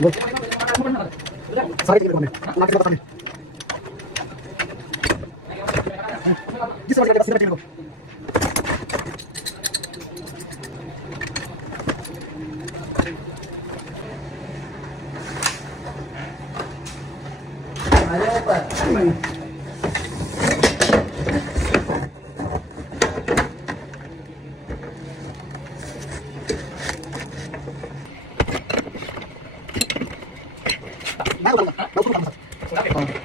सारे के लिए मार्केट बता नहीं जिस वाले का सीधा किलो अरे ऊपर मैं बताऊंगा